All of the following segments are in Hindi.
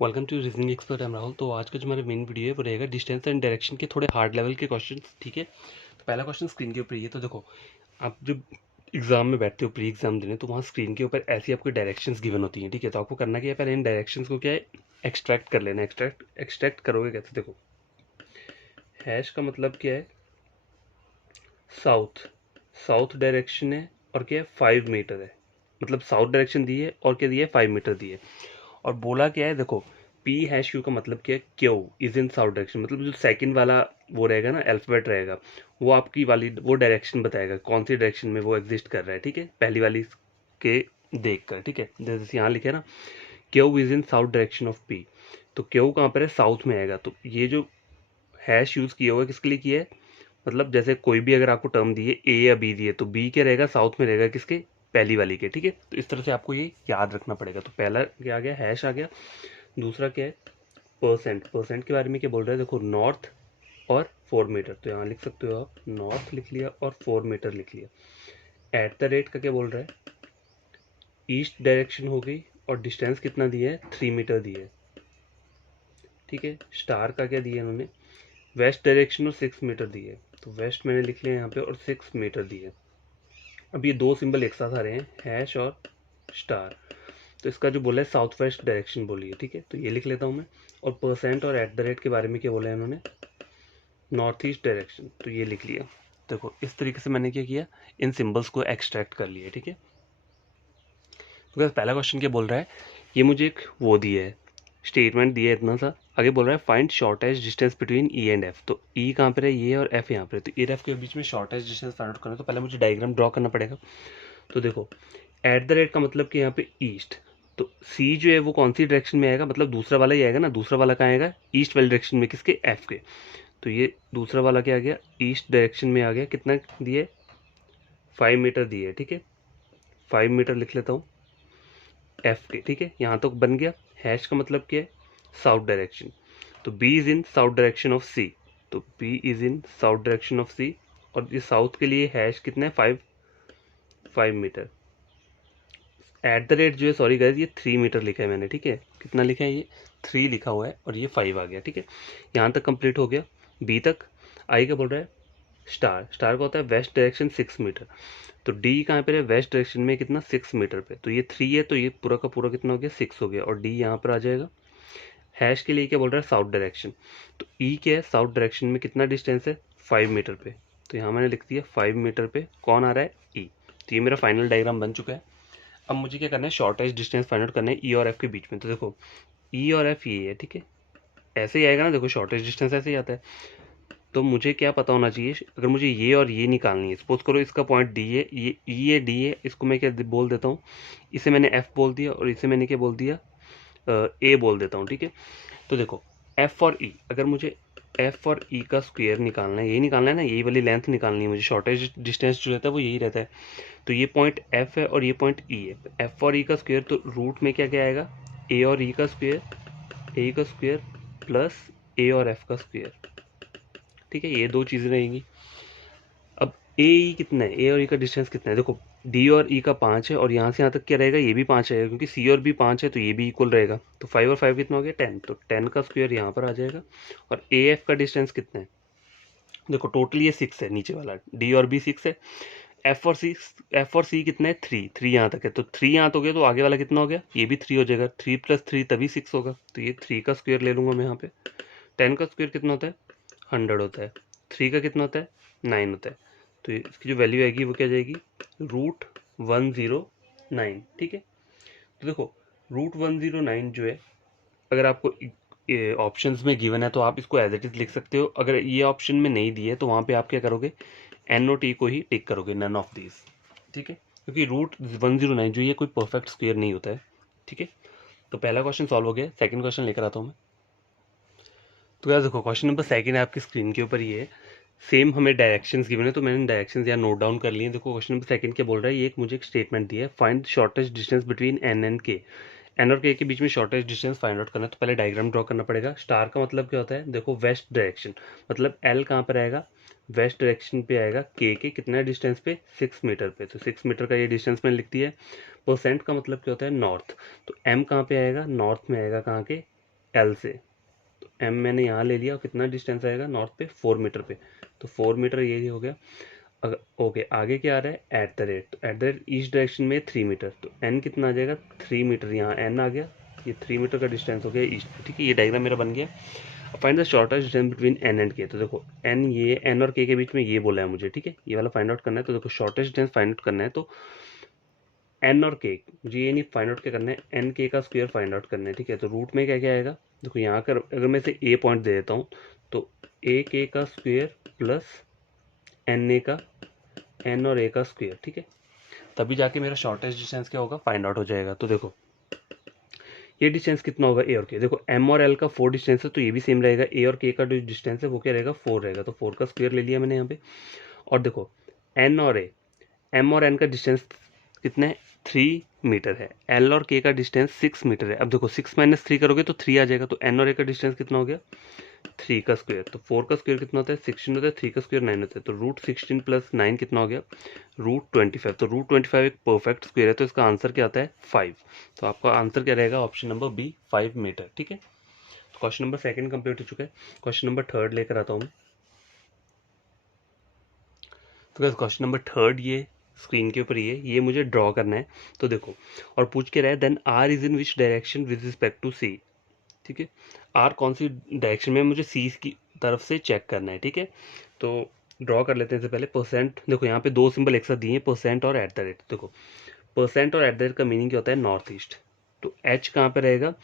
Welcome to reasoning expert. Am Rahul. तो आज का जो हमारा मेन वीडियो है वो रहेगा डिस्टेंस एंड डायरेक्शन के थोड़े हार्ड लेवल के क्वेश्चन। ठीक है, तो पहला क्वेश्चन स्क्रीन के ऊपर ये। तो देखो, आप जब एग्जाम में बैठते हो प्री एग्जाम देने, तो वहाँ स्क्रीन के ऊपर ऐसी आपको डायरेक्शंस गिवन होती हैं। ठीक है, तो आपको करना क्या है, पहले इन डायरेक्शंस को क्या है, एक्सट्रैक्ट कर लेना। एक्सट्रैक्ट करोगे कैसे? देखो, हैश का मतलब क्या है, साउथ। साउथ डायरेक्शन है और क्या है, 5 मीटर है। मतलब साउथ डायरेक्शन दी है और क्या दिया है, 5 मीटर दी है। और बोला क्या है, देखो, पी हैश क्यू का मतलब क्या है, Q is in south direction. मतलब जो सेकंड वाला वो रहेगा ना, अल्फाबेट रहेगा, वो आपकी वाली वो डायरेक्शन बताएगा कौन सी डायरेक्शन में वो एग्जिस्ट कर रहा है। ठीक है, पहली वाली के देख कर। ठीक है, जैसे यहाँ लिखे ना, Q is in south direction of P, तो क्यू कहाँ पर है, साउथ में आएगा। तो ये जो हैश यूज किया हुआ है किसके लिए किया है, मतलब जैसे कोई भी अगर आपको टर्म दिए ए या बी दिए, तो बी क्या रहेगा, साउथ में रहेगा, किसके, पहली वाली के। ठीक है, तो इस तरह से आपको ये याद रखना पड़ेगा। तो पहला क्या आ गया, हैश आ गया। दूसरा क्या है, परसेंट। परसेंट के बारे में क्या बोल रहा है, देखो, नॉर्थ और 4 मीटर। तो यहाँ लिख सकते हो आप, नॉर्थ लिख लिया और 4 मीटर लिख लिया। एट द रेट का क्या बोल रहा है, ईस्ट डायरेक्शन हो गई और डिस्टेंस कितना दिया है, 3 मीटर दिया है। ठीक है, स्टार का क्या दिया है इन्होंने, वेस्ट डायरेक्शन और 6 मीटर दिए है। तो वेस्ट मैंने लिख लिया यहाँ पे और 6 मीटर दिए। अब ये दो सिंबल एक साथ आ रहे हैं, हैश और स्टार। तो इसका जो बोला है, साउथ वेस्ट डायरेक्शन बोली है। ठीक है, तो ये लिख लेता हूँ मैं। और परसेंट और एट द रेट के बारे में क्या बोला है इन्होंने, नॉर्थ ईस्ट डायरेक्शन। तो ये लिख लिया। देखो, इस तरीके से मैंने क्या किया, इन सिंबल्स को एक्सट्रैक्ट कर लिया। ठीक है, तो पहला क्वेश्चन क्या बोल रहा है, ये मुझे एक वो दिया है, स्टेटमेंट दिया है इतना सा। आगे बोल रहा है find shortest distance between E and F. तो ई कहाँ पर है, ये, और एफ यहाँ पर है। तो ई और एफ के बीच में शॉर्टेस्ट डिस्टेंस फाइंड आउट करना है, तो पहले मुझे डायग्राम ड्रॉ करना पड़ेगा। तो देखो, एट द रेट का मतलब कि यहाँ पे ईस्ट, तो सी जो है वो कौन सी डायरेक्शन में आएगा, मतलब दूसरा वाला ही आएगा ना। दूसरा वाला कहाँ आएगा, ईस्ट वाली डायरेक्शन में, किसके, एफ के। तो ये दूसरा वाला क्या आ गया, ईस्ट डायरेक्शन में आ गया। कितना दिए, 5 मीटर दिए। ठीक है, 5 मीटर लिख लेता हूँ एफ के। ठीक है, यहाँ तक बन गया। हैश का मतलब क्या है, साउथ डायरेक्शन। तो B is in south direction of C, तो B is in south direction of C. और ये साउथ के लिए हैश कितना है, 5 मीटर। एट द रेट जो है, सॉरी गाइस, ये 3 मीटर लिखा है मैंने। ठीक है, कितना लिखा है, ये 3 लिखा हुआ है और ये 5 आ गया। ठीक है, यहाँ तक कंप्लीट हो गया, बी तक। आई क्या बोल रहा है, स्टार। स्टार का होता है वेस्ट डायरेक्शन 6 मीटर। तो डी कहाँ पे है, वेस्ट डायरेक्शन में, कितना, 6 मीटर पे। तो ये 3 है, तो ये पूरा का पूरा कितना हो गया, 6 हो गया, और डी यहाँ पर आ जाएगा। हैश के लिए क्या बोल रहा है, साउथ डायरेक्शन। तो ई क्या है, साउथ डायरेक्शन में कितना डिस्टेंस है, 5 मीटर पे। तो यहाँ मैंने लिख दिया 5 मीटर पे कौन आ रहा है, ई। तो ये मेरा फाइनल डायग्राम बन चुका है। अब मुझे क्या करना है, शॉर्टेस्ट डिस्टेंस फाइंड आउट करना है ई और एफ के बीच में। तो देखो, ई और एफ ये है। ठीक है, ऐसे ही आएगा ना, देखो शॉर्टेस्ट डिस्टेंस ऐसे ही आता है। तो मुझे क्या पता होना चाहिए, अगर मुझे ये और ये निकालनी है, सपोज करो इसका पॉइंट डी है, ये ई है, डी है, इसको मैं क्या बोल देता हूँ, इसे मैंने एफ बोल दिया और इसे मैंने क्या बोल दिया, ए बोल देता हूँ। ठीक है, तो देखो, एफ और ई, अगर मुझे एफ और ई का स्क्वायर निकालना है, यही निकालना है ना, यही वाली लेंथ निकालनी है मुझे। शॉर्टेस्ट डिस्टेंस जो रहता है वो यही रहता है। तो ये पॉइंट एफ है और ये पॉइंट ई है। एफ और ई का स्क्वायर, तो रूट में क्या क्या आएगा, ए और ई का स्क्वायर, ए का स्क्वायर प्लस ए और एफ का स्क्वायर। ठीक है, ये दो चीज़ें रहेंगी। अब ए ई कितना है, ए और ई का डिस्टेंस कितना है, देखो, डी और ई का 5 है और यहाँ से यहाँ तक क्या रहेगा, ये भी 5 रहेगा, क्योंकि सी और बी 5 है तो ये भी इक्वल रहेगा। तो 5 और 5 कितना हो गया, 10। तो 10 का स्क्वायर यहाँ पर आ जाएगा। और ए एफ का डिस्टेंस कितना है, देखो टोटल ये 6 है, नीचे वाला डी और बी 6 है। एफ और सी कितना है, 3। 3 यहाँ तक है, तो 3 यहाँ तो हो गया, तो आगे वाला कितना हो गया, ये भी 3 हो जाएगा। 3 + 3 तभी 6 होगा। तो ये 3 का स्क्वायर ले लूंगा मैं यहाँ पे। 10 का स्क्वायर कितना होता है, 100 होता है। 3 का कितना होता है, 9 होता है। तो इसकी जो वैल्यू आएगी वो क्या जाएगी, √109। ठीक है, तो देखो, √109 जो है, अगर आपको ऑप्शंस में गिवन है तो आप इसको एज इट इज लिख सकते हो। अगर ये ऑप्शन में नहीं दिए तो वहाँ पे आप क्या करोगे, एन ओ टी को ही टिक करोगे, नन ऑफ दीज। ठीक है, क्योंकि √109 जो ये कोई परफेक्ट स्क्वायर नहीं होता है। ठीक है, तो पहला क्वेश्चन सॉल्व हो गया। सेकंड क्वेश्चन लेकर आता हूँ मैं। तो यार देखो, क्वेश्चन नंबर सेकंड है आपकी स्क्रीन के ऊपर, ये है। सेम हमें डायरेक्शंस गिवन है, तो मैंने डायरेक्शंस यहाँ नोट डाउन कर लिए। देखो, क्वेश्चन नंबर सेकंड क्या बोल रहा है, ये एक मुझे एक स्टेटमेंट दिया है, find shortest distance between N and K. N और के बीच में शॉर्टेस्ट डिस्टेंस फाइंड आउट करना है। तो पहले डायग्राम ड्रॉ करना पड़ेगा। स्टार का मतलब क्या होता है, देखो, वेस्ट डायरेक्शन, मतलब एल कहाँ पर आएगा, वेस्ट डायरेक्शन पे आएगा। के कितना डिस्टेंस पे, 6 मीटर पे। तो 6 मीटर का ये डिस्टेंस मैंने लिख दिया है। परसेंट का मतलब क्या होता है, नॉर्थ। तो एम कहाँ पे आएगा, नॉर्थ में आएगा, कहाँ के, एल से, तो एम मैंने यहाँ ले लिया, कितना डिस्टेंस आएगा नॉर्थ पे 4 मीटर पे, तो 4 मीटर ये हो गया। अगर ओके आगे क्या आ रहा है एट द रेट, तो at the rate east direction में 3 मीटर, तो एन कितना आ जाएगा 3 मीटर, यहाँ एन आ गया, ये 3 मीटर का डिस्टेंस हो गया ईस्ट पे, ठीक है। ये डायग्राम मेरा बन गया। Find the shortest distance between N and K, तो देखो एन, ये एन और के बीच में ये बोला है मुझे, ठीक है, ये वाला फाइंड आउट करना है। तो देखो शॉर्टेस्ट डिस्टेंस फाइंड आउट करना है, तो एन और के, मुझे ये नहीं फाइंड आउट क्या करना है, एन के का स्क्वायर फाइंड आउट करना है, ठीक है। तो रूट में क्या क्या आएगा, देखो यहाँ कर अगर मैं इसे ए पॉइंट दे देता हूँ, तो ए के का स्क्वायर प्लस एन ए का, एन और ए का स्क्वायर, ठीक है, तभी जाके मेरा शॉर्टेस्ट डिस्टेंस क्या होगा फाइंड आउट हो जाएगा। तो देखो ये डिस्टेंस कितना होगा ए और के, देखो एम और एल का 4 डिस्टेंस है, तो ये भी सेम रहेगा, ए और के का जो डिस्टेंस है वो क्या रहेगा 4 रहेगा, तो 4 का स्क्वायर ले लिया मैंने यहाँ पे। और देखो एन और ए, एम और एन का डिस्टेंस कितना है 3 मीटर है, एल और के का डिस्टेंस 6 मीटर है। अब देखो 6 माइनस 3 करोगे तो 3 आ जाएगा, तो एन और ए का डिस्टेंस कितना हो गया 3 का स्क्वायर, तो 4 का स्क्वायर कितना होता है 16 होता है, 3 का स्क्वायर 9 होता है, तो रूट 16 प्लस 9 कितना हो गया रूट 25, तो रूट 25 एक परफेक्ट स्क्वायर है, तो इसका आंसर क्या आता है 5। तो आपका आंसर क्या रहेगा ऑप्शन नंबर बी 5 मीटर, ठीक है। तो क्वेश्चन नंबर सेकंड कंप्लीट हो चुका है। क्वेश्चन नंबर थर्ड लेकर आता हूँ मैं। तो क्वेश्चन नंबर थर्ड ये स्क्रीन के ऊपर ये मुझे ड्रॉ करना है। तो देखो और पूछ के रहा है then R is in which direction with respect to C, ठीक है, आर कौन सी डायरेक्शन में मुझे सी की तरफ से चेक करना है, ठीक है। तो ड्रॉ कर लेते हैं इससे पहले परसेंट, देखो यहाँ पे दो सिंबल एक साथ दिए हैं, परसेंट और एट द रेट। देखो परसेंट और एट द रेट का मीनिंग क्या होता है नॉर्थ ईस्ट, तो एच कहाँ पे रहेगा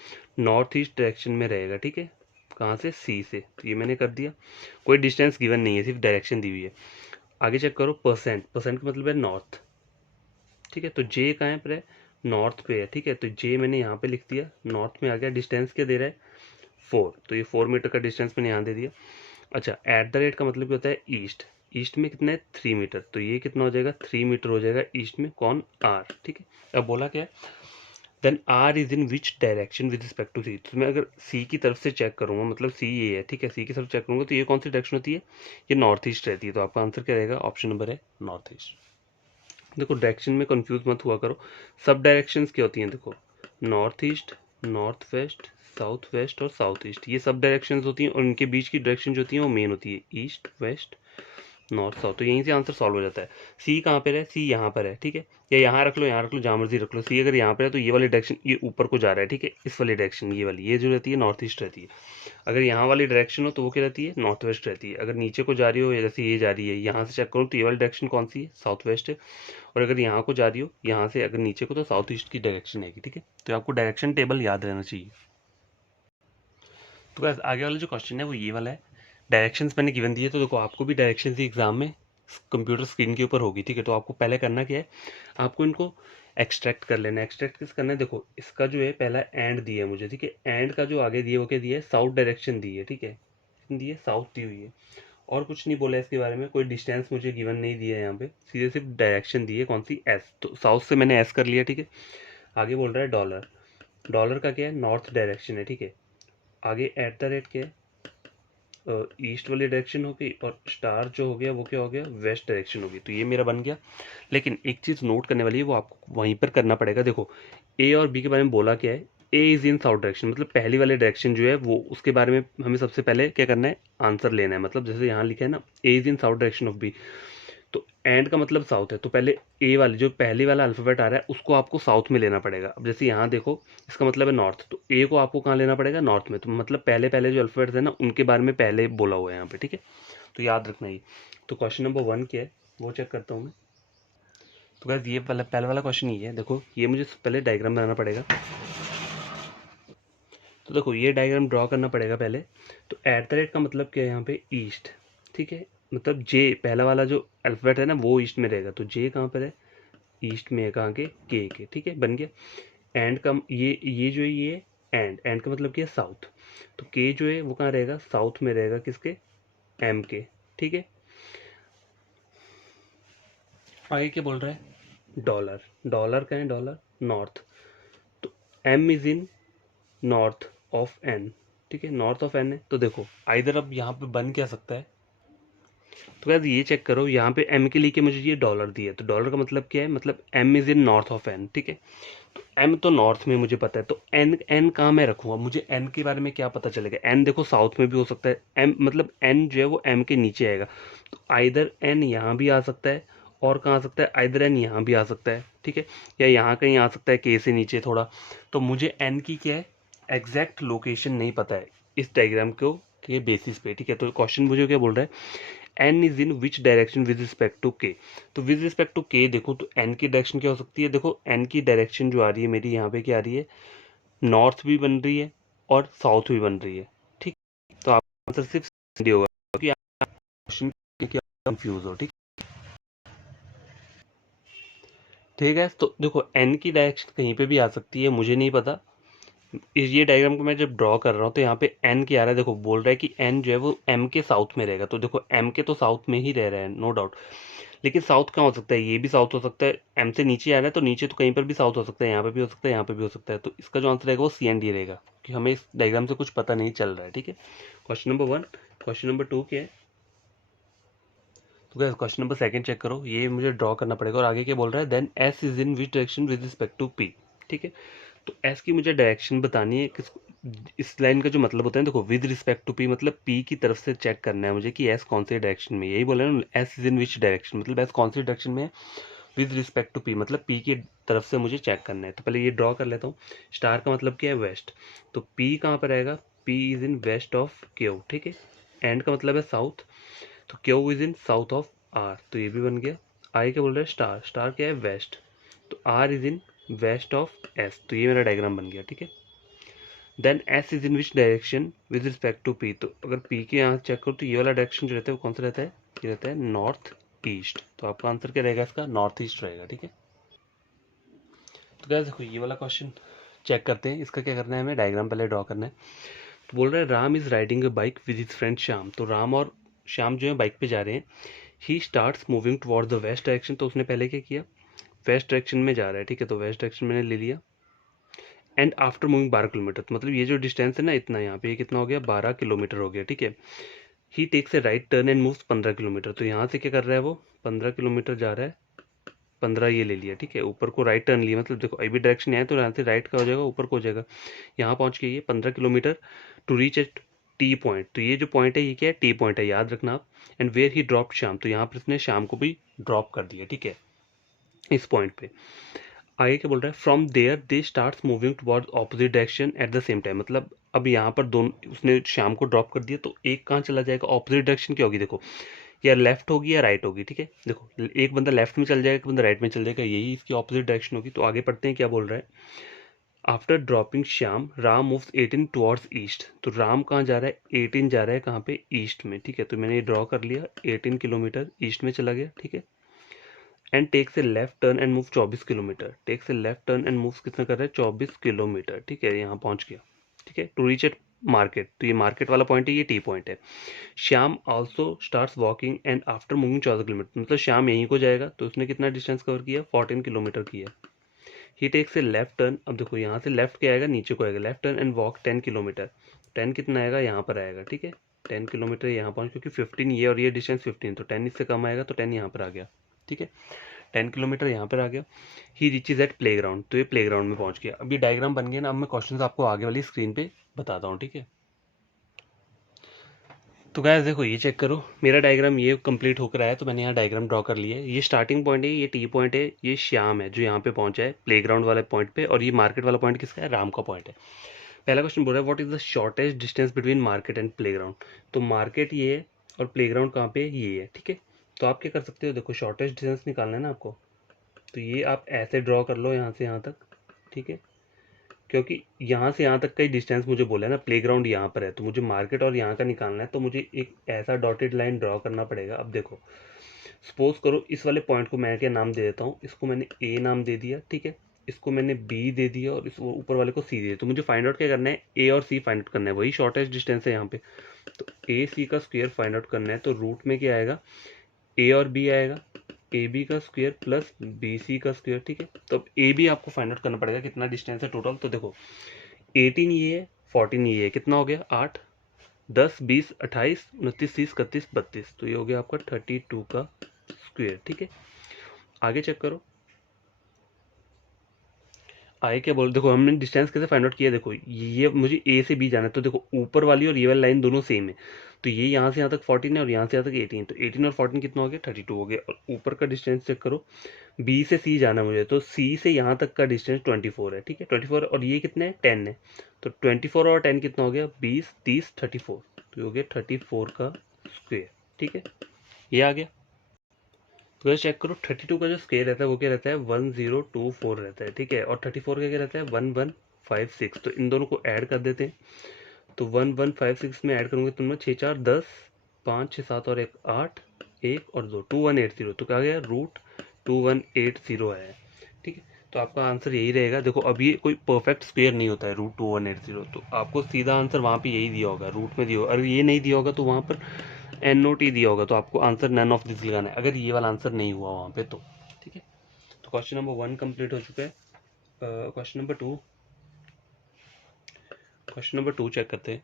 नॉर्थ ईस्ट डायरेक्शन में रहेगा, ठीक है, कहाँ से सी से, तो ये मैंने कर दिया, कोई डिस्टेंस गिवन नहीं है, सिर्फ डायरेक्शन दी हुई है। आगे चेक करो परसेंट, परसेंट का मतलब है नॉर्थ, ठीक है, तो जे कहाँ पर है नॉर्थ पे है, ठीक है, तो जे मैंने यहाँ पे लिख दिया, नॉर्थ में आ गया, डिस्टेंस क्या दे रहा है 4, तो ये 4 मीटर का डिस्टेंस मैंने यहाँ दे दिया। अच्छा एट द रेट का मतलब क्या होता है ईस्ट, ईस्ट में कितना है 3 मीटर, तो ये कितना हो जाएगा 3 मीटर हो जाएगा ईस्ट में, कौन आर, ठीक है। अब बोला क्या है then R is in which direction with respect to C, तो मैं अगर सी की तरफ से चेक करूंगा, मतलब सी ये है, ठीक है, सी की तरफ चेक करूंगा तो ये कौन सी डायरेक्शन होती है, ये नॉर्थ ईस्ट रहती है, तो आपका आंसर क्या रहेगा ऑप्शन नंबर है नॉर्थ ईस्ट। देखो डायरेक्शन में कंफ्यूज मत हुआ करो, सब डायरेक्शंस क्या होती हैं, देखो north east, north west, south west और साउथ ईस्ट, ये सब डायरेक्शंस होती हैं, और इनके बीच की डायरेक्शन जो होती है वो मेन होती है ईस्ट वेस्ट नॉर्थ साउथ, तो यहीं से आंसर सॉल्व हो जाता है। सी कहाँ पर है, सी यहाँ पर है, ठीक है, या यहाँ रख लो, यहाँ रख लो, जहाँ मर्जी रख लो, सी अगर यहाँ पर है तो ये वाली डायरेक्शन ये ऊपर को जा रहा है, ठीक है, इस वाली डायरेक्शन ये वाली, ये जो रहती है नॉर्थ ईस्ट रहती है। अगर यहाँ वाली डायरेक्शन हो तो वो क्या रहती है नॉर्थ वेस्ट रहती है। अगर नीचे को जा रही हो, जैसे ये जा रही है, यहाँ से चेक करो तो ये वाली डायरेक्शन कौन सी है साउथ वेस्ट है, और अगर यहाँ को जा रही हो यहाँ से अगर नीचे को तो साउथ ईस्ट की डायरेक्शन आएगी, ठीक है। तो आपको डायरेक्शन टेबल याद रहना चाहिए। तो बस आगे वाला जो क्वेश्चन है वो ये वाला है, डायरेक्शंस मैंने गिवन दिए, तो देखो आपको भी डायरेक्शंस ही एग्जाम में कंप्यूटर स्क्रीन के ऊपर होगी, ठीक है। तो आपको पहले करना क्या है, आपको इनको एक्सट्रैक्ट कर लेना है। एक्सट्रैक्ट किस करना है, देखो इसका जो है पहला एंड दिया है मुझे, ठीक है, एंड का जो आगे दिया वो क्या दिया है साउथ डायरेक्शन दी है, ठीक है, दी है साउथ दी हुई है, और कुछ नहीं बोला इसके बारे में, कोई डिस्टेंस मुझे गिवन नहीं दिया है यहाँ पे, सीधे सिर्फ डायरेक्शन दी है कौन सी एस, तो साउथ से मैंने एस कर लिया, ठीक है। आगे बोल रहा है डॉलर, डॉलर का क्या है नॉर्थ डायरेक्शन है, ठीक है। आगे एट द रेट क्या है ईस्ट वाली डायरेक्शन हो गई, और स्टार जो हो गया वो क्या हो गया वेस्ट डायरेक्शन होगी, तो ये मेरा बन गया। लेकिन एक चीज़ नोट करने वाली है, वो आपको वहीं पर करना पड़ेगा। देखो ए और बी के बारे में बोला क्या है, ए इज़ इन साउथ डायरेक्शन, मतलब पहली वाली डायरेक्शन जो है वो, उसके बारे में हमें सबसे पहले क्या करना है आंसर लेना है, मतलब जैसे यहाँ लिखा है ना A is in south direction of B, तो एंड का मतलब साउथ है, तो पहले ए वाली जो पहली वाला अल्फ़ाबेट आ रहा है उसको आपको साउथ में लेना पड़ेगा। अब जैसे यहाँ देखो इसका मतलब है नॉर्थ, तो ए को आपको कहाँ लेना पड़ेगा नॉर्थ में, तो मतलब पहले पहले जो अल्फ़ाबेट्स है ना उनके बारे में पहले बोला हुआ है यहाँ पे, ठीक है, तो याद रखना ये। तो क्वेश्चन नंबर 1 क्या है वो चेक करता हूँ मैं। तो गाइस ये पहला वाला क्वेश्चन ये है, देखो ये मुझे पहले डायग्राम बनाना पड़ेगा, तो देखो ये डायग्राम ड्रॉ करना पड़ेगा पहले। तो एट द रेट का मतलब क्या है यहाँ पे ईस्ट, ठीक है, मतलब जे पहला वाला जो अल्फ़ाबेट है ना वो ईस्ट में रहेगा, तो जे कहाँ पर है ईस्ट में है, कहाँ के, ठीक है, बन गया। एंड का ये जो है ये एंड, एंड का मतलब क्या है साउथ, तो के जो है वो कहाँ रहेगा साउथ में रहेगा, किसके एम के, ठीक है। आगे क्या बोल रहा है डॉलर, डॉलर का है डॉलर नॉर्थ, तो M is in north of N, ठीक है, नॉर्थ ऑफ एन है, तो देखो इधर अब यहाँ पे बन क्या सकता है तो गाइस ये चेक करो, यहाँ पे एम के लिए मुझे ये डॉलर दिया है, तो डॉलर का मतलब क्या है, मतलब M is in north of N, ठीक है। तो एम तो नॉर्थ में मुझे पता है, तो एन एन कहाँ मैं रखूँगा, मुझे एन के बारे में क्या पता चलेगा। एन देखो साउथ में भी हो सकता है, एम मतलब एन जो है वो एम के नीचे आएगा, तो आइदर एन यहाँ भी आ सकता है, और कहाँ आ सकता है, आइदर एन यहाँ भी आ सकता है, ठीक है, या यहाँ कहीं आ सकता है के से नीचे थोड़ा। तो मुझे एन की क्या है, एग्जैक्ट लोकेशन नहीं पता है इस डायग्राम को के बेसिस पे, ठीक है। तो क्वेश्चन मुझे क्या बोल रहा है, N is in which direction with respect to K. तो विद रिस्पेक्ट टू के देखो, तो एन की डायरेक्शन क्या हो सकती है, देखो एन की डायरेक्शन जो आ रही है मेरी यहाँ पे क्या आ रही है, नॉर्थ भी बन रही है और साउथ भी बन रही है, ठीक। तो आप आंसर सिर्फ सही होगा, क्योंकि आप क्वेश्चन के कंफ्यूज हो, ठीक। ठीक है, तो देखो एन की डायरेक्शन कहीं पे भी आ सकती है, मुझे नहीं पता। ये डायग्राम को मैं जब ड्रॉ कर रहा हूँ तो यहाँ पे एन क्या आ रहा है, देखो बोल रहा है कि एन जो है वो एम के साउथ में रहेगा, तो देखो एम के तो साउथ में ही रह रहा है नो डाउट, लेकिन साउथ कहाँ हो सकता है, ये भी साउथ हो सकता है, एम से नीचे आ रहा है तो नीचे तो कहीं पर भी साउथ हो सकता है, यहाँ पे भी हो सकता है, यहाँ पे भी हो सकता है। तो इसका जो आंसर रहेगा वो सी एंड डी रहेगा, कि हमें इस डायग्राम से कुछ पता नहीं चल रहा है, ठीक है। Question number 1। क्वेश्चन नंबर 2 क्या है, तो क्या क्वेश्चन नंबर 2 चेक करो, ये मुझे ड्रॉ करना पड़ेगा, और आगे क्या बोल रहा है, then S is in which direction with respect to P, ठीक है। तो एस की मुझे डायरेक्शन बतानी है, किस इस लाइन का जो मतलब होता है, देखो विद रिस्पेक्ट टू पी मतलब पी की तरफ से चेक करना है मुझे कि एस कौन से डायरेक्शन में, यही बोला ना, S is in which direction मतलब एस कौन सी डायरेक्शन में है, विद रिस्पेक्ट टू पी मतलब पी की तरफ से मुझे चेक करना है। तो पहले ये ड्रॉ कर लेता हूँ। स्टार का मतलब क्या है, वेस्ट, तो पी कहाँ पर आएगा, P is in west of Q, ठीक है। एंड का मतलब है साउथ, तो Q is in south of R, तो ये भी बन गया। आई क्या बोल रहा है, स्टार, स्टार क्या है, वेस्ट, तो R is in west of S, तो ये मेरा डायग्राम बन गया, ठीक है। Then S is in which direction with respect to P, तो अगर पी के यहाँ चेक करो तो ये वाला डायरेक्शन जो रहता है वो कौन सा रहता है, ये रहता है नॉर्थ ईस्ट, तो आपका आंसर क्या रहेगा इसका, नॉर्थ ईस्ट रहेगा, ठीक है। तो क्या देखो ये वाला क्वेश्चन चेक करते हैं, इसका क्या करना है, हमें डायग्राम पहले ड्रॉ करना है। तो बोल रहा है Ram is riding a bike with his friend Shyam, तो राम और श्याम जो है बाइक पे जा रहे हैं। He starts moving toward the west direction, तो उसने पहले क्या किया, वेस्ट डायरेक्शन में जा रहा है, ठीक है, तो वेस्ट डायरेक्शन मैंने ले लिया। एंड आफ्टर मूविंग 12 किलोमीटर, तो मतलब ये जो डिस्टेंस है ना इतना, यहाँ पे ये कितना हो गया, 12 किलोमीटर हो गया, ठीक है। He takes a right turn and moves 15 kilometre, तो यहाँ से क्या कर रहा है वो, 15 किलोमीटर जा रहा है, 15 ये ले लिया, ठीक है। ऊपर को राइट टर्न लिया, मतलब देखो अभी डायरेक्शन है तो यहाँ से राइट का हो जाएगा, ऊपर को हो जाएगा। यहाँ पहुँच के ये 15 kilometre to reach at T point, तो ये जो पॉइंट है ये क्या है, टी पॉइंट है, याद रखना आप। एंड वेयर ही ड्रॉप शाम, तो यहाँ पर इसने शाम को भी ड्रॉप कर दिया, ठीक है, इस पॉइंट पे। आगे क्या बोल रहा है, from there they start moving toward opposite direction at the same time, मतलब अब यहाँ पर दोनों उसने शाम को ड्रॉप कर दिया, तो एक कहाँ चला जाएगा, ऑपोजिट डायरेक्शन क्या होगी, देखो या लेफ्ट होगी या राइट होगी, ठीक है। देखो एक बंदा लेफ्ट में चल जाएगा, एक बंदा राइट में चल जाएगा, यही इसकी ऑपोजिट डायरेक्शन होगी। तो आगे पढ़ते हैं क्या बोल रहा है, after dropping Shyam Ram moves 18 towards east, तो राम कहाँ जा रहा है, 18 जा रहा है कहाँ पे, ईस्ट में, ठीक है। तो मैंने ये ड्रॉ कर लिया, 18 किलोमीटर ईस्ट में चला गया, ठीक है। And takes a left turn and move 24 kilometre, takes a left turn and move कितना कर रहा है, 24 किलोमीटर, ठीक है, यहाँ पहुंच गया, ठीक है। टू रीच एट मार्केट, तो ये मार्केट वाला पॉइंट है, ये टी पॉइंट है। Shyam also start walking and after moving 14 kilometre, मतलब श्याम यहीं को जाएगा, तो उसने कितना डिस्टेंस कवर किया, 14 किलोमीटर किया। ही टेक्स ए लेफ्ट टर्न, अब देखो यहाँ से लेफ्ट क्या आएगा, नीचे को आएगा, left turn and walk 10 kilometre, 10 कितना आएगा, यहाँ पर आएगा, ठीक है। 10 किलोमीटर यहाँ पहुँच, क्योंकि 15 ये और ये डिस्टेंस 15, तो 10 इससे कम आएगा, तो 10 यहाँ पर आ गया, ठीक है। 10 किलोमीटर यहाँ पर आ गया। He reaches at play ground, तो ये प्ले ग्राउंड में पहुंच गया। अब ये डायग्राम बन गया ना, अब मैं क्वेश्चन आपको आगे वाली स्क्रीन पे बताता हूँ, ठीक है। तो गाइस देखो ये चेक करो, मेरा डायग्राम ये कंप्लीट होकर आया, तो मैंने यहाँ डायग्राम ड्रॉ कर लिया है। ये स्टार्टिंग पॉइंट है, ये टी पॉइंट है, ये श्याम है जो यहाँ पे पहुंचा है प्लेग्राउंड वाले पॉइंट पे, और ये मार्केट वाला पॉइंट किसका है, राम का पॉइंट है। पहला क्वेश्चन बोल रहा है what is the shortest distance between market and playground, तो मार्केट ये है और प्लेग्राउंड कहाँ पे, ये है, ठीक है। तो आप क्या कर सकते हो, देखो शॉर्टेस्ट डिस्टेंस निकालना है ना आपको, तो ये आप ऐसे ड्रॉ कर लो यहाँ से यहाँ तक, ठीक है। क्योंकि यहाँ से यहाँ तक का ही डिस्टेंस मुझे बोला है ना, प्लेग्राउंड यहाँ पर है, तो मुझे मार्केट और यहाँ का निकालना है, तो मुझे एक ऐसा डॉटेड लाइन ड्रॉ करना पड़ेगा। अब देखो सपोज करो इस वाले पॉइंट को मैं क्या नाम दे देता हूँ, इसको मैंने ए नाम दे दिया, ठीक है। इसको मैंने बी दे दिया और इस ऊपर वाले को सी दे दिया। तो मुझे फाइंड आउट क्या करना है, ए और सी फाइंड आउट करना है, वही शॉर्टेस्ट डिस्टेंस है यहाँ पे। तो ए सी का स्क्वायर फाइंड आउट करना है, तो रूट में क्या आएगा, ए और बी आएगा, ए बी का स्क्वायर प्लस बी सी का स्क्वायर, ठीक है। तो अब ए बी आपको फाइंड आउट करना पड़ेगा कितना डिस्टेंस है टोटल, तो देखो 18 ये है, 14 ये है, कितना हो गया 8, 10 20 28 29 30 31 32, तो ये हो गया आपका 32 का स्क्वायर। ठीक है, आगे चेक करो। आए क्या बोल, देखो हमने डिस्टेंस कैसे फाइंड आउट किया, देखो ये मुझे ए से बी जाना है, तो देखो ऊपर वाली और ये वाली लाइन दोनों सेम है, तो ये यहाँ से यहाँ तक 14 है और यहाँ से यहाँ तक 18, तो 18 और 14 कितना हो गया 32 हो गया। और ऊपर का डिस्टेंस चेक करो, बी से सी जाना है मुझे, तो सी से यहाँ तक का डिस्टेंस 24 है। ठीक है, 24 और ये कितने है 10 है, तो 24 और 10 कितना हो गया 20 30 34, तो ये हो गया 34 का स्क्वेयर। ठीक है, ये आ गया। तो गाइस चेक करो, 32 का जो स्क्वायर रहता है वो क्या रहता है 1024 रहता है। ठीक है, और 34 का क्या रहता है 1156, तो इन दोनों को ऐड कर देते हैं। तो 1156 में ऐड करूंगे तो मैं 6 4 10 5 6 7 और 1 8 1 और 2 2180, तो क्या गया रूट 2180 है। ठीक है, तो आपका आंसर यही रहेगा। देखो अब ये कोई परफेक्ट स्क्वायर नहीं होता है रूट 2180, तो आपको सीधा आंसर वहाँ पे यही दिया होगा, रूट में दिया होगा। अगर ये नहीं दिया होगा तो वहाँ पर NOT दिया होगा, तो आपको आंसर नन ऑफ दिस लगाना है अगर ये वाला आंसर नहीं हुआ वहाँ पे तो। ठीक है, तो क्वेश्चन नंबर 1 कंप्लीट हो चुका है। क्वेश्चन नंबर 2 चेक करते हैं।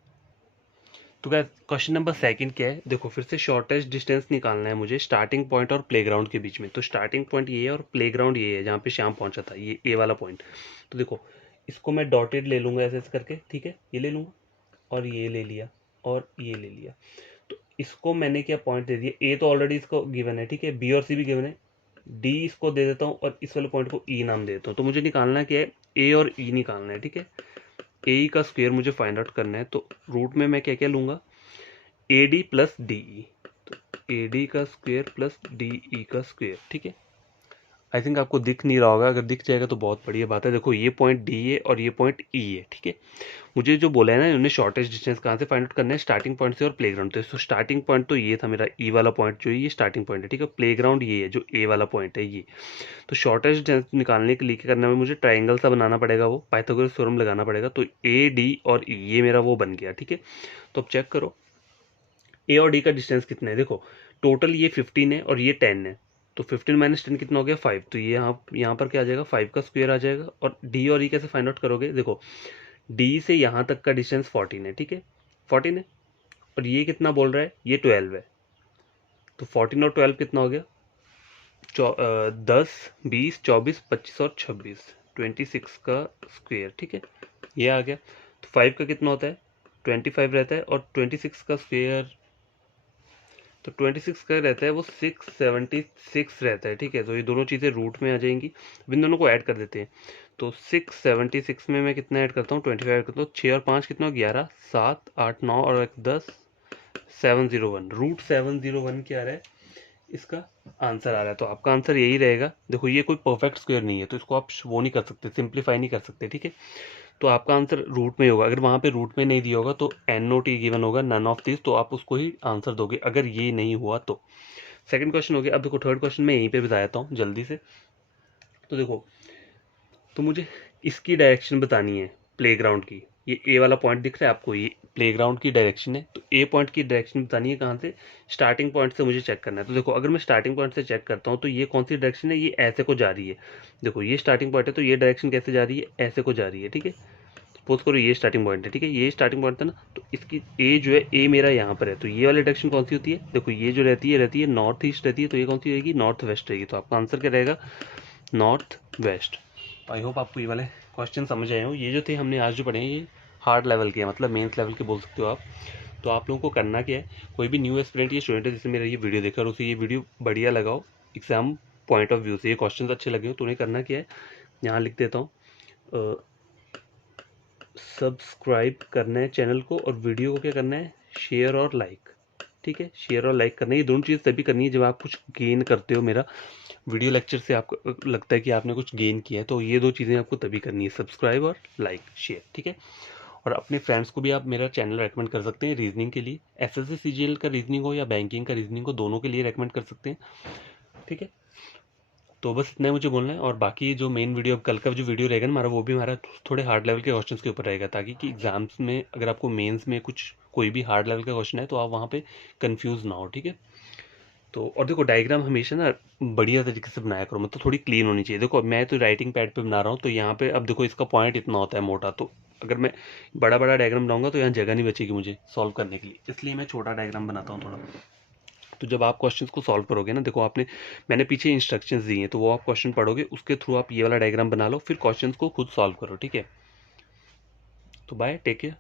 तो क्या क्वेश्चन नंबर 2 क्या है, देखो फिर से शॉर्टेस्ट डिस्टेंस निकालना है मुझे स्टार्टिंग पॉइंट और प्लेग्राउंड के बीच में। तो स्टार्टिंग पॉइंट ये है और प्लेग्राउंड ये है जहाँ पे श्याम पहुंचा था, ये ए वाला पॉइंट। तो देखो इसको मैं डॉटेड ले लूंगा ऐसे ऐसे करके। ठीक है, ये ले लूंगा और ये ले लिया और ये ले लिया। तो इसको मैंने क्या पॉइंट दे दिया, ए तो ऑलरेडी इसको गिवन है। ठीक है, बी और सी भी गिवन है, डी इसको दे देता हूँ और इस वाले पॉइंट को ई नाम दे देता हूँ। तो मुझे निकालना क्या है, ए और ई निकालना है। ठीक है, ए का स्क्वायर मुझे फाइंड आउट करना है, तो रूट में मैं क्या क्या लूंगा A D plus D E, तो ए डी का स्क्वायर प्लस डी ई का स्क्वायर। ठीक है, आई थिंक आपको दिख नहीं रहा होगा, अगर दिख जाएगा तो बहुत बढ़िया बात है। देखो ये पॉइंट डी है और ये पॉइंट ई है। ठीक है, मुझे जो बोला है ना इन्होंने शॉर्टेस्ट डिस्टेंस कहाँ से फाइंड आउट करना है, स्टार्टिंग पॉइंट से और प्लेग्राउंड से। तो स्टार्टिंग पॉइंट तो ये था मेरा ई वाला पॉइंट, जो ये स्टार्टिंग पॉइंट है। ठीक है, प्लेग्राउंड ये है जो ए वाला पॉइंट है ये। तो शॉर्टेस्ट डिस्टेंस निकालने के लिए क्या करना है, मुझे ट्राइंगल सा बनाना पड़ेगा, वो पाइथागोरस थ्योरम लगाना पड़ेगा। तो ए डी और ई ये मेरा वो बन गया। ठीक है, तो अब चेक करो ए और डी का डिस्टेंस कितना है। देखो टोटल ये 15 है और ये 10 है, तो 15 माइनस 10 कितना हो गया 5, तो ये यहाँ पर क्या आ जाएगा 5 का स्क्वायर आ जाएगा। और डी और ई कैसे फाइंड आउट करोगे, देखो डी से यहाँ तक का डिस्टेंस 14 है। ठीक है, 14 है और ये कितना बोल रहा है ये 12 है, तो 14 और 12 कितना हो गया 10 20 24 25 और 26, 26 का स्क्वायर। ठीक है, ये आ गया। तो 5 का कितना होता है 25 रहता है और 26 का स्क्वायर, तो 26 का रहता है वो 676 रहता है। ठीक है, तो ये दोनों चीज़ें रूट में आ जाएंगी, अब इन दोनों को ऐड कर देते हैं। तो 676 में मैं कितना ऐड करता हूँ 25 ऐड करता हूँ, 6 और 5 कितना 11 7 8 9 और 1 10 701, रूट 701 क्या आ रहा है इसका आंसर आ रहा है। तो आपका आंसर यही रहेगा। देखो ये कोई परफेक्ट स्क्वायर नहीं है, तो इसको आप वो नहीं कर सकते, सिंप्लीफाई नहीं कर सकते। ठीक है, तो आपका आंसर रूट में होगा। अगर वहाँ पे रूट में नहीं दिया होगा तो NOT गिवन होगा नन ऑफ दिस, तो आप उसको ही आंसर दोगे अगर ये नहीं हुआ तो। सेकंड क्वेश्चन हो गया। अब देखो थर्ड क्वेश्चन मैं यहीं पे बता देता हूँ जल्दी से। तो देखो तो मुझे इसकी डायरेक्शन बतानी है प्लेग्राउंड की। ये ए वाला पॉइंट दिख रहा है आपको, ये प्लेग्राउंड की डायरेक्शन है। तो ए पॉइंट की डायरेक्शन बतानी है कहाँ से, स्टार्टिंग पॉइंट से मुझे चेक करना है। तो देखो अगर मैं स्टार्टिंग पॉइंट से चेक करता हूँ तो ये कौन सी डायरेक्शन है, ये ऐसे को जा रही है। देखो ये स्टार्टिंग पॉइंट है तो ये डायरेक्शन कैसे जा रही है ऐसे को जा रही है। ठीक है, सपोज करो ये स्टार्टिंग पॉइंट है। ठीक है, ये स्टार्टिंग पॉइंट था ना, तो इसकी ए जो है ए मेरा यहाँ पर है, तो ये वाली डायरेक्शन कौन सी होती है, देखो ये जो रहती है नॉर्थ ईस्ट रहती है, तो ये कौन सी रहेगी नॉर्थ वेस्ट रहेगी। तो आपका आंसर क्या रहेगा नॉर्थ वेस्ट। आई होप आपको ये वाले क्वेश्चन समझ आए हो। ये जो थे हमने आज जो पढ़े हैं ये हार्ड लेवल के हैं, मतलब मेंस लेवल के बोल सकते हो आप। तो आप लोगों को करना क्या है, कोई भी न्यू एस्पिरेंट या स्टूडेंट है जिससे मेरा ये वीडियो देखा और उसे ये वीडियो बढ़िया लगाओ एग्जाम पॉइंट ऑफ व्यू से, ये क्वेश्चन अच्छे लगे हो तो उन्हें करना क्या है, यहाँ लिख देता हूँ सब्सक्राइब करना है चैनल को और वीडियो को क्या करना है शेयर और लाइक। ठीक है, शेयर और लाइक करना है, ये दोनों चीज़ तभी करनी है जब आप कुछ गेन करते हो। मेरा वीडियो लेक्चर से आपको लगता है कि आपने कुछ गेन किया है, तो ये दो चीज़ें आपको तभी करनी है, सब्सक्राइब और लाइक शेयर। ठीक है, और अपने फ्रेंड्स को भी आप मेरा चैनल रेकमेंड कर सकते हैं रीजनिंग के लिए, SSC CGL का रीजनिंग हो या बैंकिंग का रीजनिंग हो, दोनों के लिए रेकमेंड कर सकते हैं। ठीक है, तो बस इतना ही मुझे बोलना है। और बाकी जो मेन वीडियो अब कल का जो वीडियो रहेगा ना हमारा, वो भी हमारा थोड़े हार्ड लेवल के क्वेश्चंस के ऊपर रहेगा, ताकि कि एग्जाम्स में अगर आपको मेंस में कुछ कोई भी हार्ड लेवल का क्वेश्चन है तो आप वहाँ पे कंफ्यूज ना हो। ठीक है, तो और देखो डायग्राम हमेशा ना बढ़िया तरीके से बनाया करो, मतलब थोड़ी क्लीन होनी चाहिए। देखो मैं तो राइटिंग पैड पे बना रहा हूँ, तो यहाँ पे अब देखो इसका पॉइंट इतना होता है मोटा, तो अगर मैं बड़ा बड़ा डायग्राम बनाऊंगा तो यहाँ जगह नहीं बचेगी मुझे सॉल्व करने के लिए, इसलिए मैं छोटा डायग्राम बनाता हूँ थोड़ा। तो जब आप क्वेश्चंस को सॉल्व करोगे ना, देखो मैंने पीछे इंस्ट्रक्शंस दी हैं, तो वो आप क्वेश्चन पढ़ोगे, उसके थ्रू आप ये वाला डायग्राम बना लो, फिर क्वेश्चंस को खुद सॉल्व करो, ठीक है। तो बाय, टेक केयर।